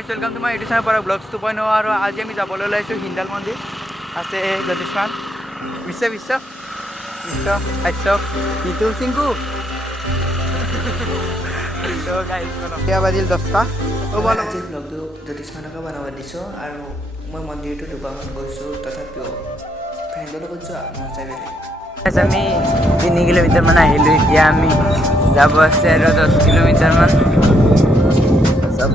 Guys welcome to my YouTube channel Parag vlogs 2.0 আৰু আজি আমি যাবলৈ ওলাইছোঁ হিন্দাল মন্দিৰ আছে জ্যোতিষমান বিশ্ব হাস্য নিতু চিংকু এতিয়া বাজিল 10টা আজিৰ ব্লগটো জ্যোতিষমানকে বনাব দিছোঁ আৰু মই মন্দিৰটো দুবাৰমান গৈছোঁ তথাপিও ফ্ৰেণ্ডৰ লগত যোৱা মজাই বেলেগ। আমি 3 কিলোমিটাৰ মান আহিলোঁ এতিয়া আমি যাব আছে আৰু 10 কিলোমিটাৰ মান চব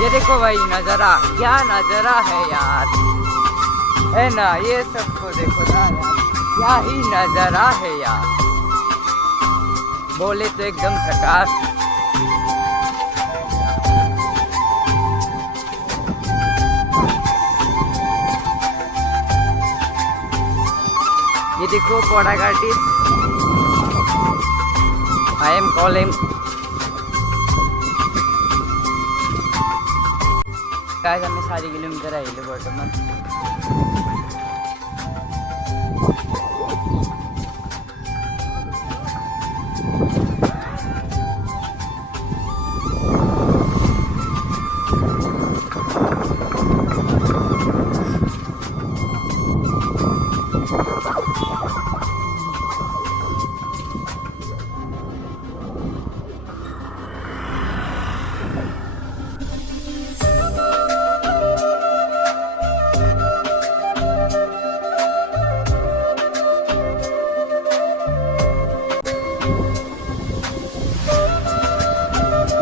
ये देखो भाई नज़ारा, क्या नज़ारा है यार, है ना? ये सबको देखो ना यार, क्या ही नज़ारा है यार, बोले तो एकदम झकास। ये देखो Parag artist, I am calling guys আমি 4 কিলোমিটার আহিলোঁ বৰ্তমান।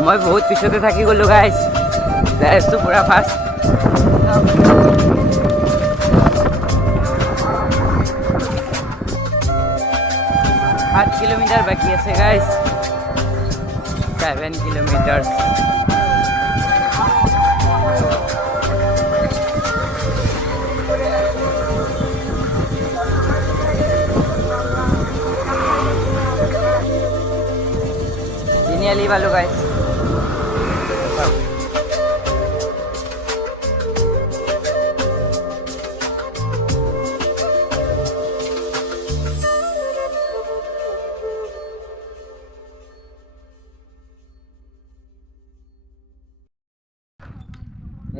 मैं बहुत पिछते थी गलो गाइस, जाइছো पूरा फास्ट। 8 किलोमीटर बाकी আছে गाइस, 7 किलोमीटर। नियरली वालों गाइस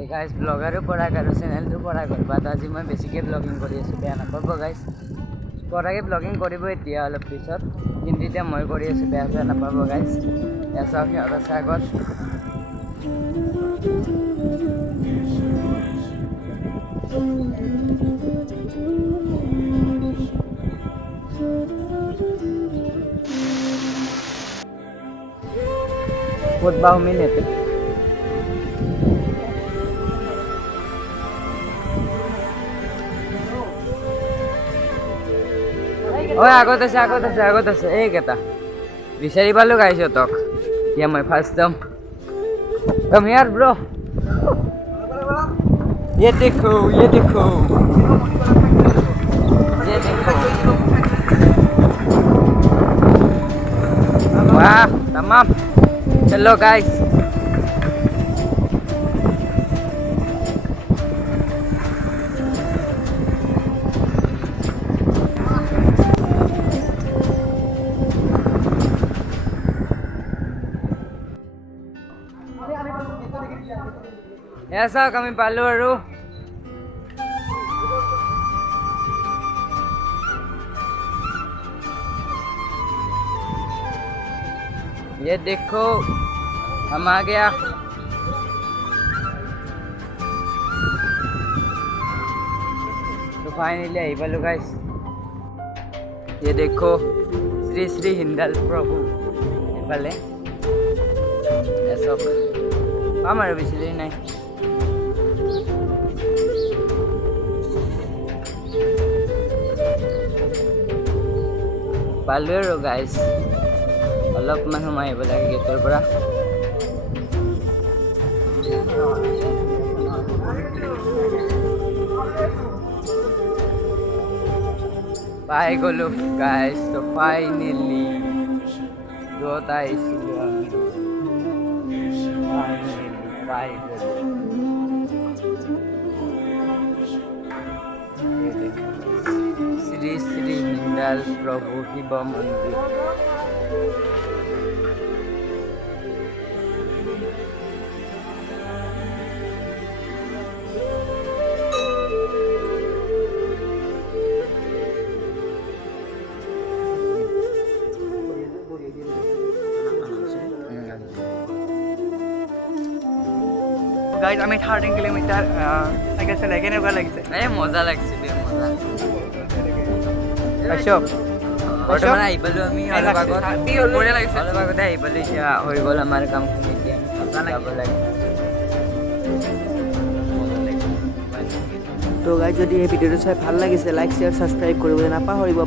गाइस ब्लगारो पराग और चेनेलটো पराग बात आज मैं बेसिके ब्लगिंग कर बेया नापाब गाइस। परागे ब्लगिंग करब एतिया अलप पिছত, किन्तु इतना मैं कर बेया नापाब गाइस। ऐसा सिहतर सागत बहुत बाहु मिनट আগত আছে এইকেইটা বিচাৰি পালোঁ গাইছ তক। এতিয়া মই ফাৰ্ষ্ট যাম। কম হিয়াৰ ব্ৰ, ये देखो वाह तमाम। चलो गाइस ऐसा कमी पालो और ये देखो हम आ गया। फाइनली आई पालो गाइस ये देखो श्री श्री हिंदाल प्रभु एफाले सब पाम और बेसि देरी নাই पालो और गाइस অলপমান সময় আহিব লাগে গেটৰ পৰা পাই গ'লো গাইস তো ফাইনেলি য'ত আহিছিলোঁ আমি ফাইনেলি পাই গ'লো শ্ৰী শ্ৰী হিন্দাল প্ৰভু শিৱ মন্দিৰ গাইজ আমি 13 কিলোমিটার সাইকেল চালাই কেনেকুৱা লাগিছে মজা লাগিছে মজা আইছো বৰ্তমান আহি পালোঁ আমি অলপ আগত বঢ়িয়া লাগিছে অলপ আগতে আহি পালোঁ এতিয়া হৈ গ'ল আমাৰ কামখিনি এতিয়া আমি যাব লাগে তো গাইজ যদি এই ভিডিঅ'টো চাই ভাল লাগিছে লাইক শ্বেয়াৰ ছাবস্ক্ৰাইব কৰিবলৈ নাপাহৰিব